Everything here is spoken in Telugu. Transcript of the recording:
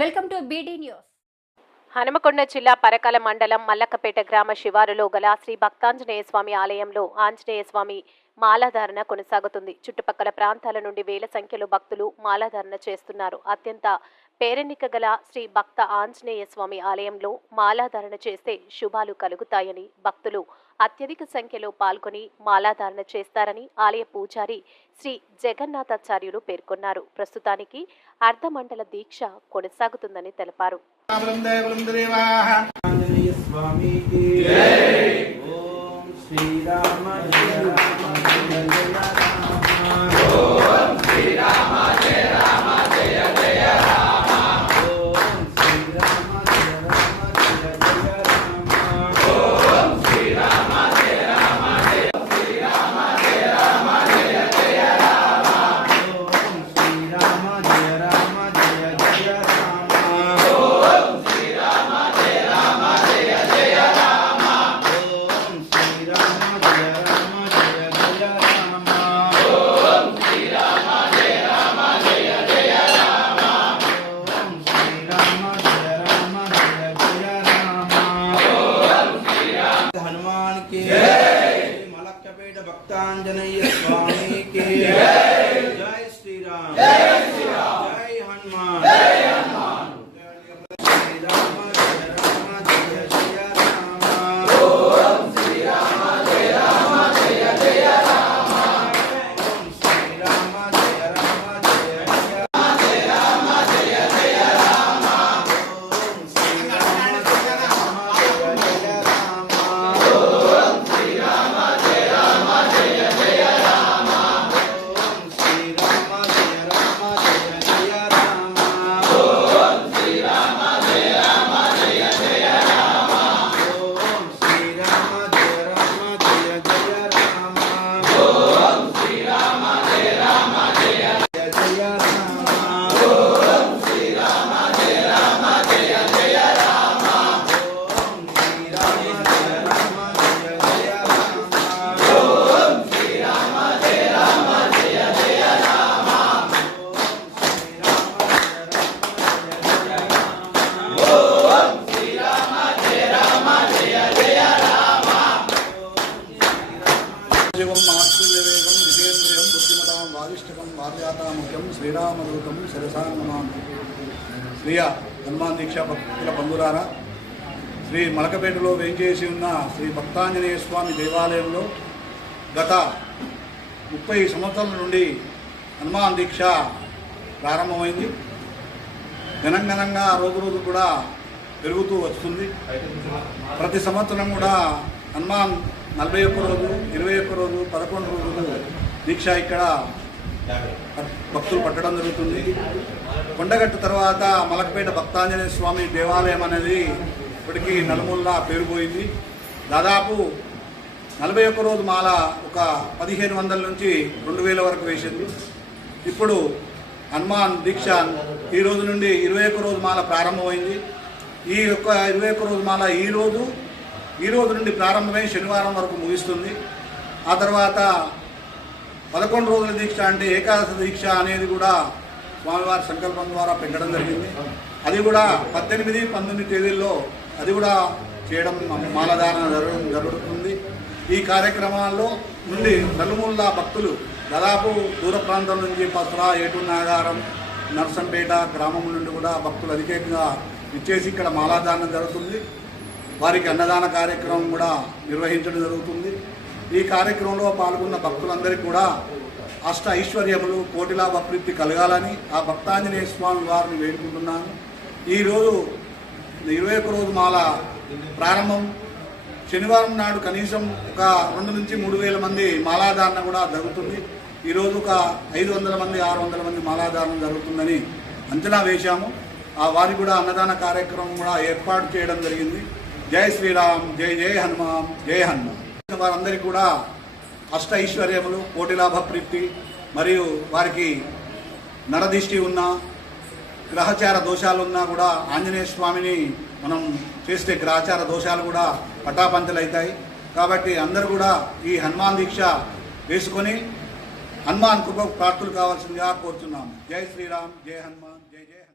Welcome to BD news. Hanumakonda జిల్లా పరకాల మండలం మల్లక్కపేట గ్రామ శివారులో గల శ్రీ భక్తాంజనేయ స్వామి ఆలయంలో ఆంజనేయ స్వామి మాలాధారణ కొనసాగుతుంది. చుట్టుపక్కల ప్రాంతాల నుండి వేల సంఖ్యలో భక్తులు మాలాధారణ చేస్తున్నారు. అత్యంత పేరెన్నిక గల శ్రీ భక్త ఆంజనేయ స్వామి ఆలయంలో మాలాధారణ చేస్తే శుభాలు కలుగుతాయని భక్తులు అత్యధిక సంఖ్యలో పాల్గొని మాలాధారణ చేస్తారని ఆలయ పూజారి శ్రీ జగన్నాథాచార్యులు పేర్కొన్నారు. ప్రస్తుతానికి అర్ధమండల దీక్ష కొనసాగుతుందని తెలిపారు. ఓం శ్రీరామ भक्तांजनेय स्वामी के। जय। श्री राम బుద్ధిమతాం వారిష్టకం వార్యాతాముఖ్యం శ్రీరామదూతం శిరసానమామి ప్రియ హనుమాన్ దీక్ష భక్తుల బంధురారా శ్రీ మలకపేటలో వేంచేసి ఉన్న శ్రీ భక్తాంజనేయ స్వామి దేవాలయంలో గత ముప్పై సంవత్సరాల నుండి హనుమాన్ దీక్ష ప్రారంభమైంది. ఘనంఘనంగా రోజు రోజు కూడా పెరుగుతూ వస్తుంది. ప్రతి సంవత్సరం కూడా హనుమాన్ నలభై ఒక్క రోజు ఇరవై ఒక్క రోజు పదకొండు రోజులు దీక్ష ఇక్కడ భక్తులు పట్టడం జరుగుతుంది. కొండగట్టు తర్వాత మలకపేట భక్తాంజనేయ స్వామి దేవాలయం అనేది ఇప్పటికీ నలుమూలలా పేరుపోయింది. దాదాపు నలభై ఒక్క రోజు మాల ఒక పదిహేను వందల నుంచి రెండు వేల వరకు వేసింది. ఇప్పుడు హనుమాన్ దీక్ష ఈ రోజు నుండి ఇరవై ఒక్క రోజు మాల ప్రారంభమైంది. ఈ యొక్క ఇరవై ఒక్క రోజు మాల ఈ రోజు ఈ రోజు నుండి ప్రారంభమై శనివారం వరకు ముగిస్తుంది. ఆ తర్వాత పదకొండు రోజుల దీక్ష అంటే ఏకాదశి దీక్ష అనేది కూడా స్వామివారి సంకల్పం ద్వారా పెట్టడం జరిగింది. అది కూడా పద్దెనిమిది పంతొమ్మిది తేదీల్లో అది కూడా చేయడం మాలధారణ జరగడం జరుగుతుంది. ఈ కార్యక్రమాల్లో నుండి నలుమూల భక్తులు దాదాపు దూర ప్రాంతం నుంచి పసరా ఏటు నాగారం నర్సంపేట గ్రామం నుండి కూడా భక్తులు అధికంగా ఇచ్చేసి ఇక్కడ మాలాదానం జరుగుతుంది. వారికి అన్నదాన కార్యక్రమం కూడా నిర్వహించడం జరుగుతుంది. ఈ కార్యక్రమంలో పాల్గొన్న భక్తులందరికీ కూడా అష్ట ఐశ్వర్యములు కోటిలా అభివృద్ధి కలగాలని ఆ భక్తాంజనేయ స్వామి వారిని వేడుకుంటున్నాను. ఈరోజు ఇరవై ఒక్క రోజు మాల ప్రారంభం. శనివారం నాడు కనీసం ఒక రెండు నుంచి మూడు వేల మంది మాలాధారణ కూడా జరుగుతుంది. ఈరోజు ఒక ఐదు వందల మంది ఆరు వందల మంది మాలాధారణ జరుగుతుందని అంచనా వేశాము. ఆ వారి కూడా అన్నదాన కార్యక్రమం కూడా ఏర్పాటు చేయడం జరిగింది. జై శ్రీరామ్ జై జై హనుమాన్ జై హనుమాన్. వారందరికీ కూడా అష్ట ఐశ్వర్యములు కోటిలాభ ప్రీప్తి మరియు వారికి నరదిష్టి ఉన్న గ్రహచార దోషాలున్నా కూడా ఆంజనేయ స్వామిని మనం చేస్తే గ్రహచార దోషాలు కూడా పటాపంచలు అవుతాయి కాబట్టి అందరూ కూడా ఈ హనుమాన్ దీక్ష వేసుకొని హనుమాన్ కృప ప్రార్థులు కావాల్సిందిగా కోరుతున్నాము జై శ్రీరామ్ జై హనుమాన్ జై జై